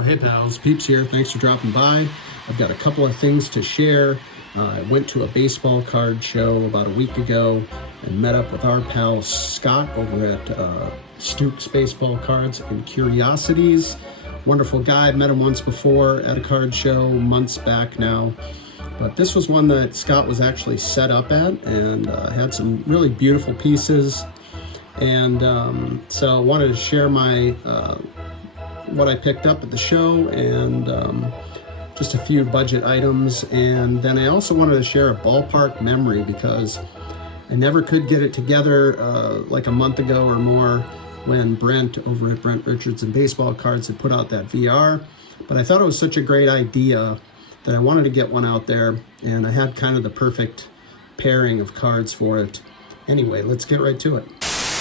Well, hey pals, Peeps here. Thanks for dropping by. I've got a couple of things to share. I went to a baseball card show about a week ago and met up with our pal Scott over at Stoops Baseball Cards and Curiosities. Wonderful guy. I've met him once before at a card show months back now. But this was one that Scott was actually set up at and had some really beautiful pieces. And so I wanted to share my what I picked up at the show and just a few budget items. And then I also wanted to share a ballpark memory because I never could get it together like a month ago or more when Brent over at Brent Richards and Baseball Cards had put out that VR. But I thought it was such a great idea that I wanted to get one out there, and I had kind of the perfect pairing of cards for it. Anyway, let's get right to it.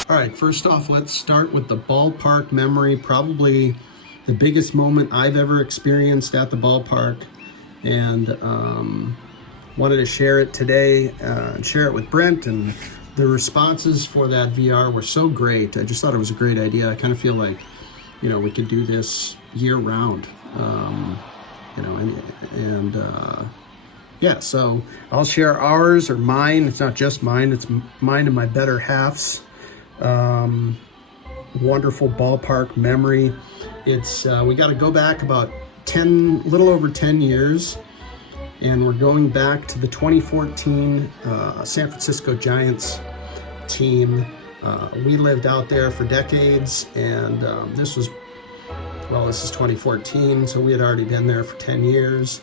All right, first off, let's start with the ballpark memory, probably the biggest moment I've ever experienced at the ballpark, and wanted to share it today and share it with Brent, and the responses for that VR were so great. I just thought it was a great idea. I kind of feel like, you know, we could do this year round. Yeah, so I'll share ours or mine. It's not just mine, it's mine and my better half's wonderful ballpark memory. It's we got to go back about little over 10 years, and we're going back to the 2014 San Francisco Giants team. We lived out there for decades, and this is 2014, so we had already been there for 10 years.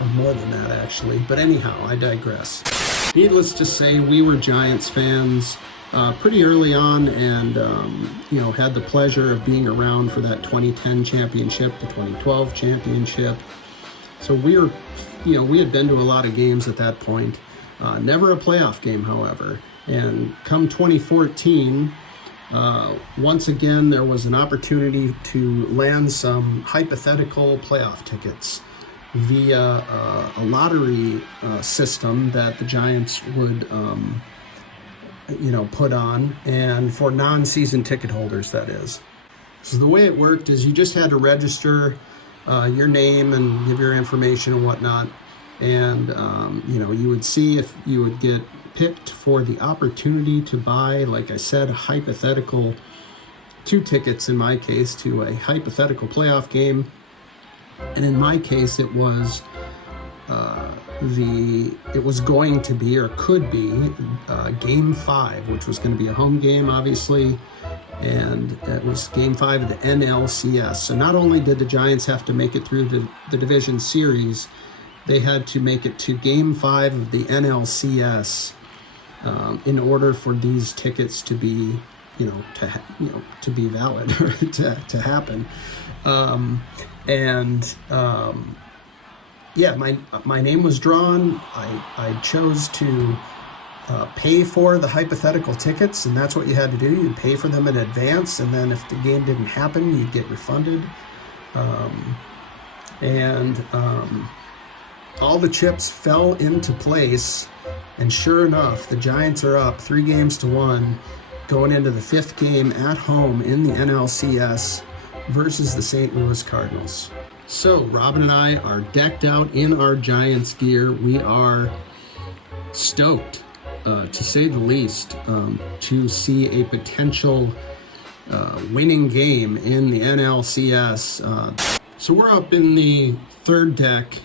Or more than that, actually. But anyhow, I digress. Needless to say, we were Giants fans pretty early on, and had the pleasure of being around for that 2010 championship, the 2012 championship. So we had been to a lot of games at that point. Never a playoff game, however. And come 2014, once again, there was an opportunity to land some hypothetical playoff tickets via a lottery system that the Giants would, put on, and for non-season ticket holders, that is. So the way it worked is you just had to register your name and give your information and whatnot, and you would see if you would get picked for the opportunity to buy, like I said, a hypothetical 2 tickets in my case to a hypothetical playoff game. And in my case, it was going to be, or could be, Game 5, which was going to be a home game, obviously, and it was Game 5 of the NLCS. So not only did the Giants have to make it through the division series, they had to make it to Game 5 of the NLCS in order for these tickets to be, to be valid, or to happen. My name was drawn. I chose to pay for the hypothetical tickets, and that's what you had to do. You'd pay for them in advance, and then if the game didn't happen, you'd get refunded. All the chips fell into place, and sure enough, the Giants are up 3-1 going into the 5th game at home in the NLCS versus the St. Louis Cardinals. So Robin and I are decked out in our Giants gear. We are stoked, to say the least, to see a potential winning game in the NLCS. So we're up in the 3rd deck,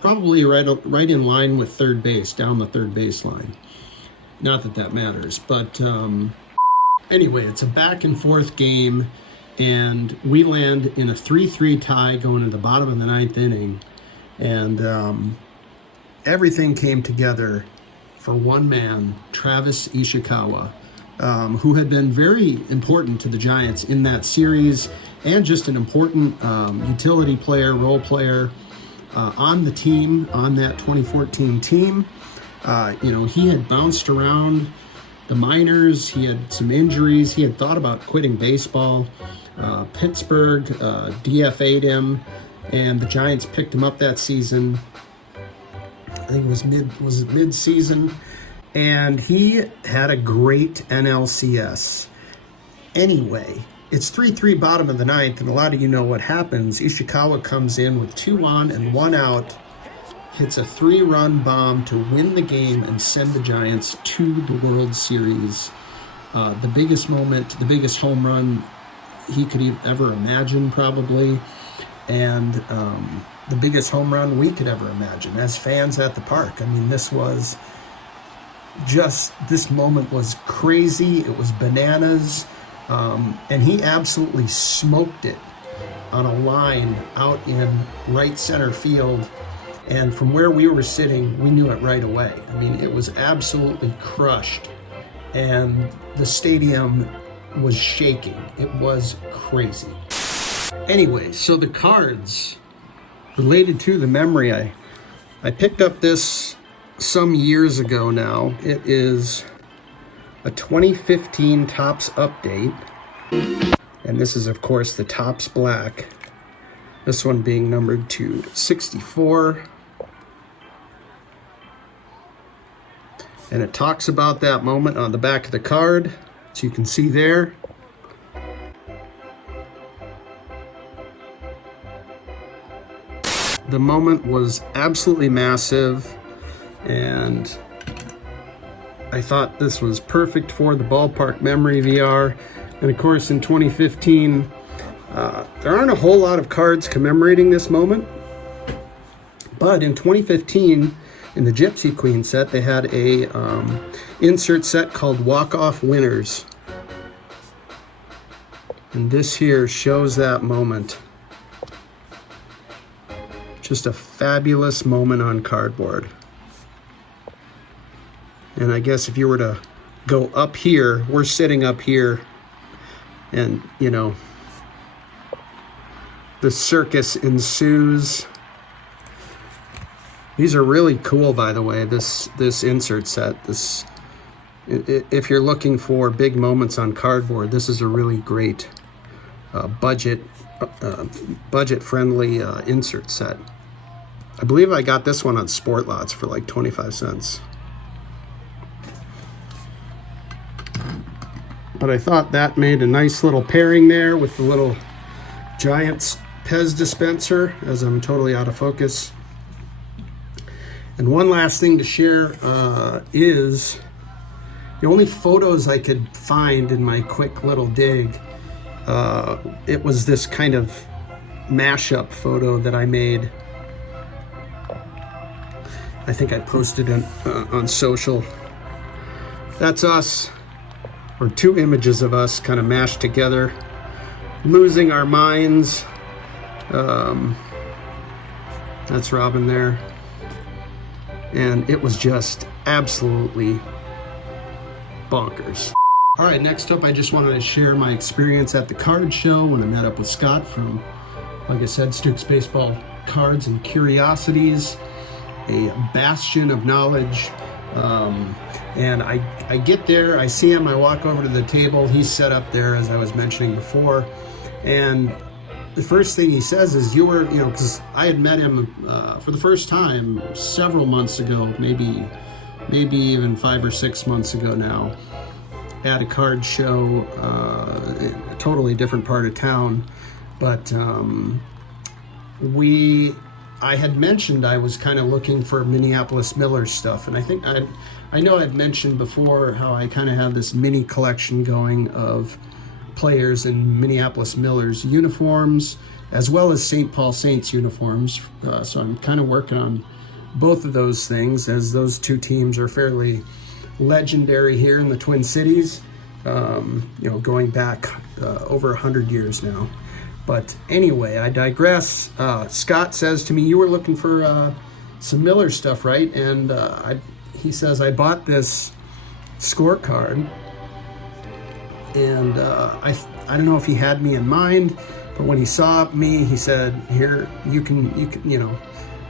probably right in line with third base, down the third baseline. Not that matters, but anyway, it's a back and forth game. And we land in a 3-3 tie going to the bottom of the 9th inning. And everything came together for one man, Travis Ishikawa, who had been very important to the Giants in that series, and just an important utility player, role player on the team, on that 2014 team. He had bounced around the minors. He had some injuries. He had thought about quitting baseball. Pittsburgh DFA'd him, and the Giants picked him up that season. I think it was mid-season, and he had a great NLCS. Anyway, It's 3-3 bottom of the ninth, and a lot of you know what happens. Ishikawa comes in with 2 on and 1 out, hits a 3-run bomb to win the game and send the Giants to the World Series. The biggest moment, the biggest home run he could ever imagine, probably, and the biggest home run we could ever imagine as fans at the park. I mean, this moment was crazy. It was bananas. And he absolutely smoked it on a line out in right center field. And from where we were sitting, we knew it right away. I mean, it was absolutely crushed. And the stadium was shaking. It was crazy. Anyway, so the cards related to the memory, I picked up this some years ago now. It is a 2015 Topps update, and this is of course the Topps Black, this one being numbered to 64, and it talks about that moment on the back of the card, as you can see there. The moment was absolutely massive, and I thought this was perfect for the Ballpark Memory VR. And of course, in 2015, there aren't a whole lot of cards commemorating this moment. But in 2015, in the Gypsy Queen set, they had a insert set called Walk-Off Winners. And this here shows that moment. Just a fabulous moment on cardboard. And I guess if you were to go up here, we're sitting up here, and, you know, the circus ensues. These are really cool, by the way, this insert set. If you're looking for big moments on cardboard, this is a really great budget-friendly insert set. I believe I got this one on Sport Lots for like 25 cents. But I thought that made a nice little pairing there with the little Giants Pez dispenser, as I'm totally out of focus. And one last thing to share is the only photos I could find in my quick little dig. It was this kind of mashup photo that I made. I think I posted it on social. That's us. Or 2 images of us kind of mashed together, losing our minds. That's Robin there. And it was just absolutely bonkers. All right, next up, I just wanted to share my experience at the card show when I met up with Scott from, like I said, Stooks Baseball Cards and Curiosities, a bastion of knowledge. And I get there, I see him, I walk over to the table, he's set up there, as I was mentioning before, and the first thing he says is, you were, because I had met him for the first time several months ago, maybe even 5 or 6 months ago now, at a card show in a totally different part of town, but I had mentioned I was kind of looking for Minneapolis Millers stuff, and I know I've mentioned before how I kind of have this mini collection going of players in Minneapolis Millers uniforms, as well as St. Paul Saints uniforms. So I'm kind of working on both of those things, as those 2 teams are fairly legendary here in the Twin Cities, going back over 100 years now. But anyway, I digress. Scott says to me, you were looking for some Miller stuff, right? And he says, I bought this scorecard, and I don't know if he had me in mind, but when he saw me, he said, here, you can,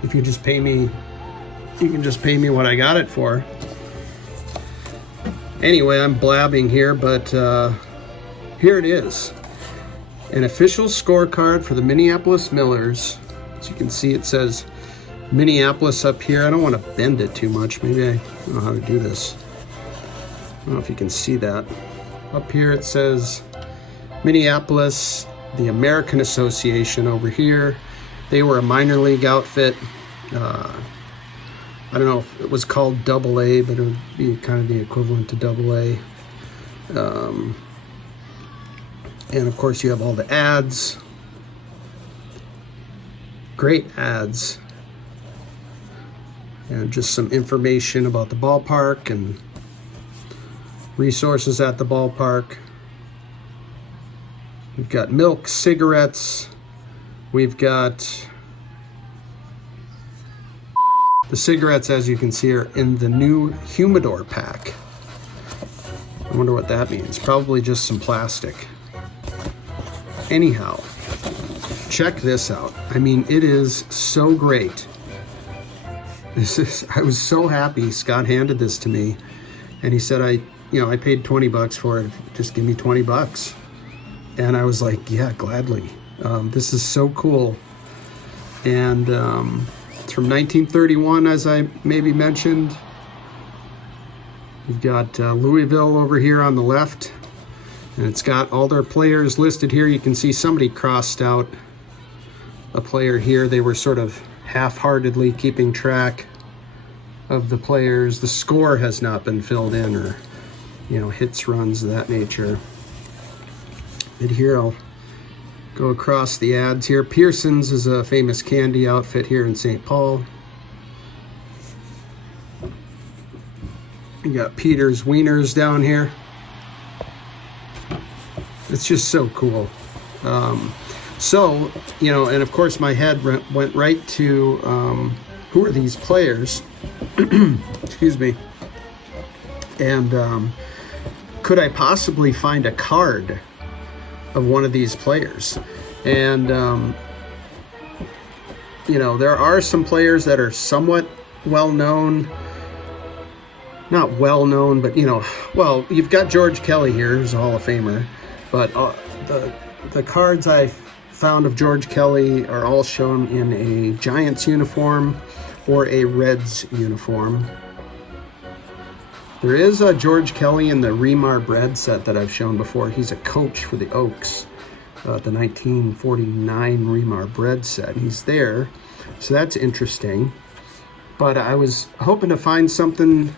if you just pay me, you can just pay me what I got it for. Anyway, I'm blabbing here, but here it is. An official scorecard for the Minneapolis Millers. As you can see, it says Minneapolis up here. I don't want to bend it too much. Maybe I don't know how to do this. I don't know if you can see that. Up here it says Minneapolis, the American Association over here. They were a minor league outfit. I don't know if it was called Double A, but it would be kind of the equivalent to Double A. And of course you have all the ads. Great ads. And just some information about the ballpark and resources at the ballpark. We've got milk, cigarettes. We've got the cigarettes, as you can see, are in the new humidor pack. I wonder what that means. Probably just some plastic. Anyhow, check this out. I mean, it is so great. I was so happy Scott handed this to me, and he said, I paid $20 for it. Just give me $20. And I was like, yeah, gladly. This is so cool. And it's from 1931, as I maybe mentioned. We've got Louisville over here on the left, and it's got all their players listed here. You can see somebody crossed out a player here. They were sort of half-heartedly keeping track of the players. The score has not been filled in, or hits, runs, of that nature. And here I'll go across the ads here. Pearson's is a famous candy outfit here in St. Paul. You got Peter's Wieners down here. It's just so cool. And of course my head went right to who are these players? Excuse me. And could I possibly find a card of one of these players? And there are some players that are somewhat well known. Not well known, but you've got George Kelly here, who's a Hall of Famer. But the cards I found of George Kelly are all shown in a Giants uniform or a Reds uniform. There is a George Kelly in the Remar bread set that I've shown before. He's a coach for the Oaks, the 1949 Remar bread set. He's there, so that's interesting. But I was hoping to find something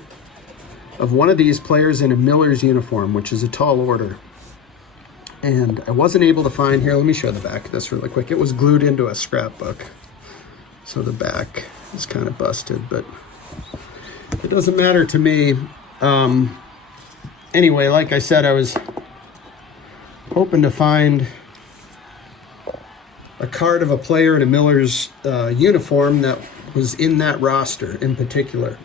of one of these players in a Miller's uniform, which is a tall order. And I wasn't able to find here. Let me show the back of this really quick. It was glued into a scrapbook, so the back is kind of busted, but it doesn't matter to me. Anyway, like I said, I was hoping to find a card of a player in a Miller's uniform that was in that roster in particular.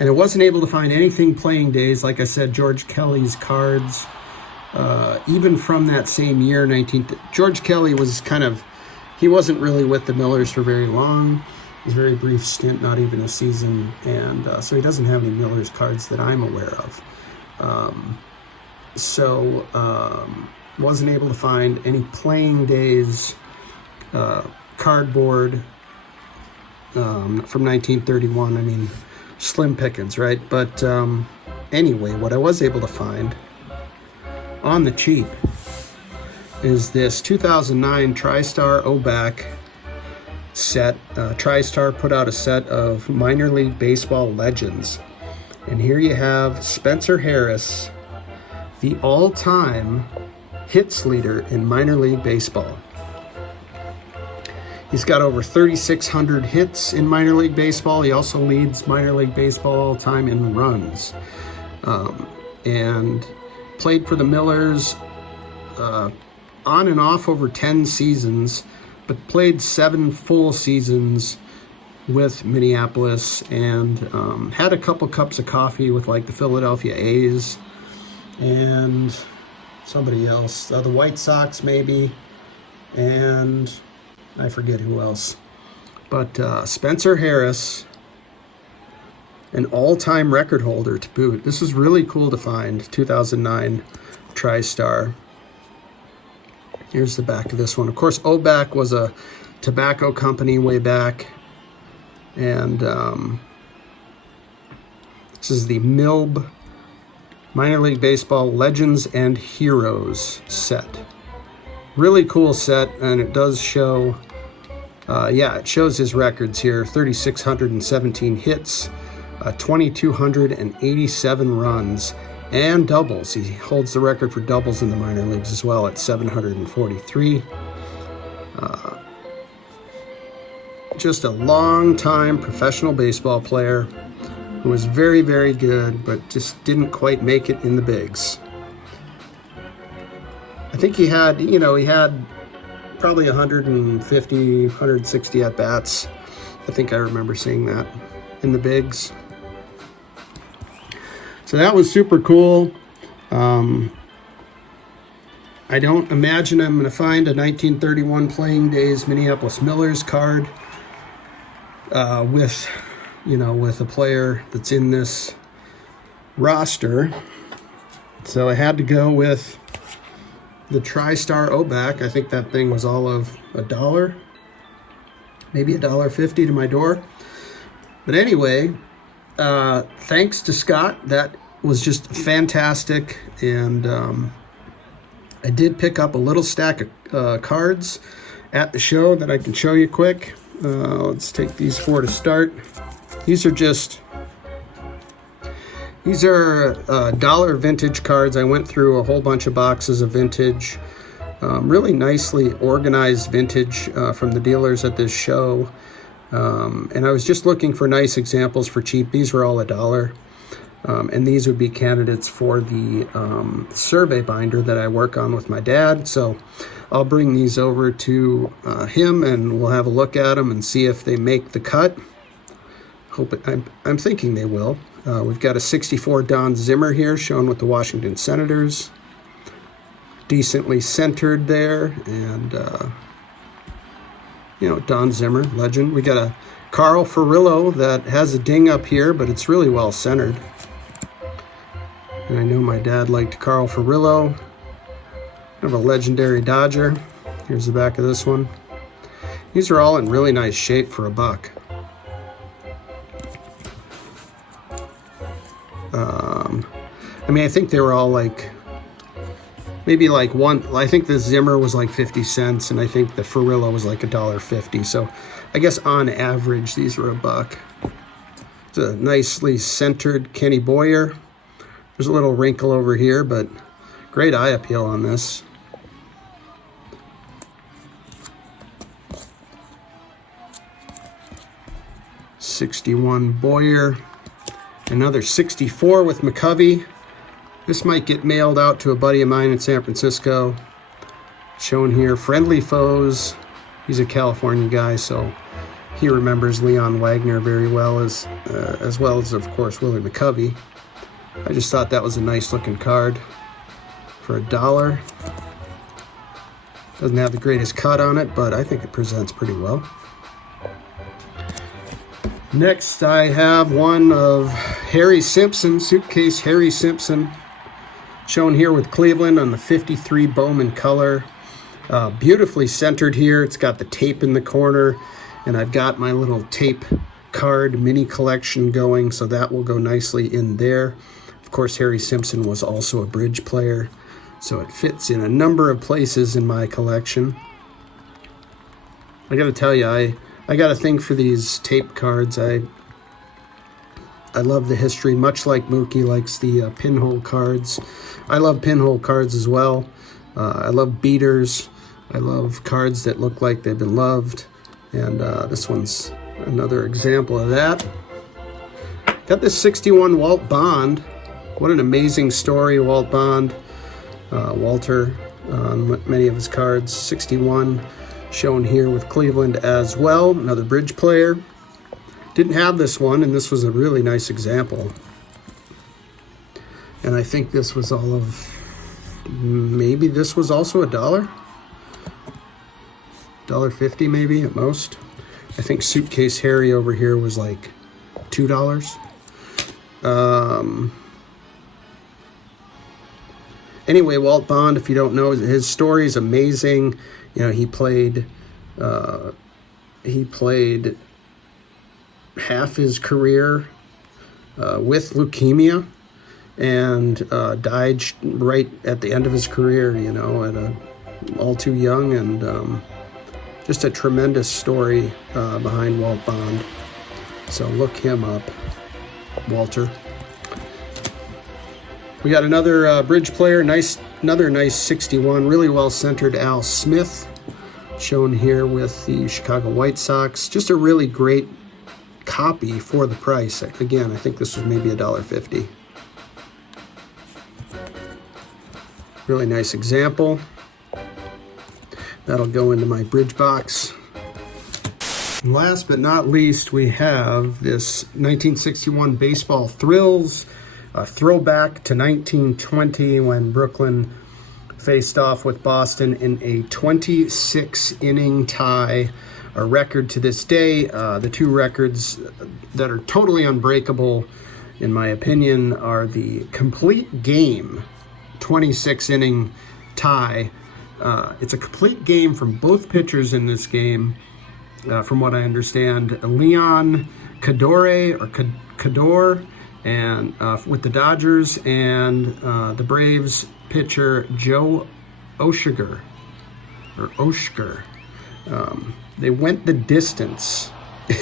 And I wasn't able to find anything playing days. Like I said, George Kelly's cards, even from that same year, George Kelly was he wasn't really with the Millers for very long. It was a very brief stint, not even a season. And so he doesn't have any Millers cards that I'm aware of. Wasn't able to find any playing days cardboard from 1931. I mean, slim pickings, right? But anyway, what I was able to find on the cheap is this 2009 TriStar O-Back set. TriStar put out a set of minor league baseball legends. And here you have Spencer Harris, the all-time hits leader in minor league baseball. He's got over 3,600 hits in minor league baseball. He also leads minor league baseball all time in runs. And played for the Millers on and off over 10 seasons, but played 7 full seasons with Minneapolis, and had a couple cups of coffee with like the Philadelphia A's and somebody else, the White Sox maybe, and I forget who else. But Spencer Harris, an all-time record holder to boot. This is really cool to find, 2009 TriStar. Here's the back of this one. Of course, OBAC was a tobacco company way back. And this is the Minor League Baseball Legends and Heroes set. Really cool set, and it does show, it shows his records here. 3,617 hits, 2,287 runs, and doubles. He holds the record for doubles in the minor leagues as well at 743. Just a long-time professional baseball player who was very, very good, but just didn't quite make it in the bigs. I think he had probably 150, 160 at-bats. I think I remember seeing that in the bigs. So that was super cool. I don't imagine I'm going to find a 1931 Playing Days Minneapolis Millers card with a player that's in this roster. So I had to go with the TriStar Oback. I think that thing was all of $1, maybe $1.50 to my door. But anyway, thanks to Scott. That was just fantastic. And I did pick up a little stack of cards at the show that I can show you quick. Let's take these 4 to start. These are dollar vintage cards. I went through a whole bunch of boxes of vintage, really nicely organized vintage from the dealers at this show. And I was just looking for nice examples for cheap. These were all $1. And these would be candidates for the survey binder that I work on with my dad. So I'll bring these over to him, and we'll have a look at them and see if they make the cut. I'm thinking they will. We've got a 64 Don Zimmer here shown with the Washington Senators. Decently centered there. And, Don Zimmer, legend. We got a Carl Furillo that has a ding up here, but it's really well centered. And I know my dad liked Carl Furillo. I have a legendary Dodger. Here's the back of this one. These are all in really nice shape for $1. I think they were all maybe one. I think the Zimmer was 50 cents, and I think the Furillo was $1.50. So I guess on average, these were $1. It's a nicely centered Kenny Boyer. There's a little wrinkle over here, but great eye appeal on this. '61 Boyer. Another 64 with McCovey. This might get mailed out to a buddy of mine in San Francisco. Shown here, Friendly Foes. He's a California guy, so he remembers Leon Wagner very well, as well as, of course, Willie McCovey. I just thought that was a nice looking card for $1. Doesn't have the greatest cut on it, but I think it presents pretty well. Next, I have one of Harry Simpson, Suitcase Harry Simpson, shown here with Cleveland on the 53 Bowman color. Beautifully centered here. It's got the tape in the corner, and I've got my little tape card mini collection going, so that will go nicely in there. Of course, Harry Simpson was also a bridge player, so it fits in a number of places in my collection. I got to tell you, I got a thing for these tape cards. I love the history, much like Mookie likes the pinhole cards. I love pinhole cards as well. I love beaters. I love cards that look like they've been loved. And this one's another example of that. Got this 61 Walt Bond. What an amazing story, Walt Bond. Walter on many of his cards. 61. Shown here with Cleveland as well. Another bridge player. Didn't have this one, and this was a really nice example. And I think this was all of, maybe this was also $1? $1.50 maybe at most. I think Suitcase Harry over here was $2. Anyway, Walt Bond, if you don't know, his story is amazing. He played half his career with leukemia, and died right at the end of his career, all too young, and just a tremendous story behind Walt Bond. So look him up, Walter. We got another bridge player, another nice 61, really well-centered Al Smith, shown here with the Chicago White Sox. Just a really great copy for the price. Again, I think this was maybe $1.50. Really nice example. That'll go into my bridge box. And last but not least, we have this 1961 Baseball Thrills, a throwback to 1920 when Brooklyn faced off with Boston in a 26-inning tie, a record to this day. The two records that are totally unbreakable, in my opinion, are the complete game 26-inning tie. It's a complete game from both pitchers in this game, from what I understand. Leon Cador, and with the Dodgers, and the Braves pitcher Joe Oshger. They went the distance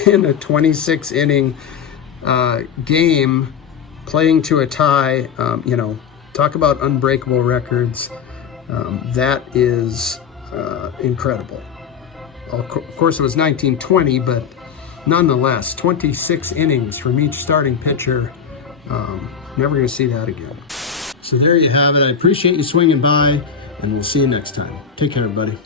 in a 26-inning game, playing to a tie. Talk about unbreakable records. That is incredible. Of course, it was 1920, but nonetheless, 26 innings from each starting pitcher. Never going to see that again. So there you have it. I appreciate you swinging by, and we'll see you next time. Take care, everybody.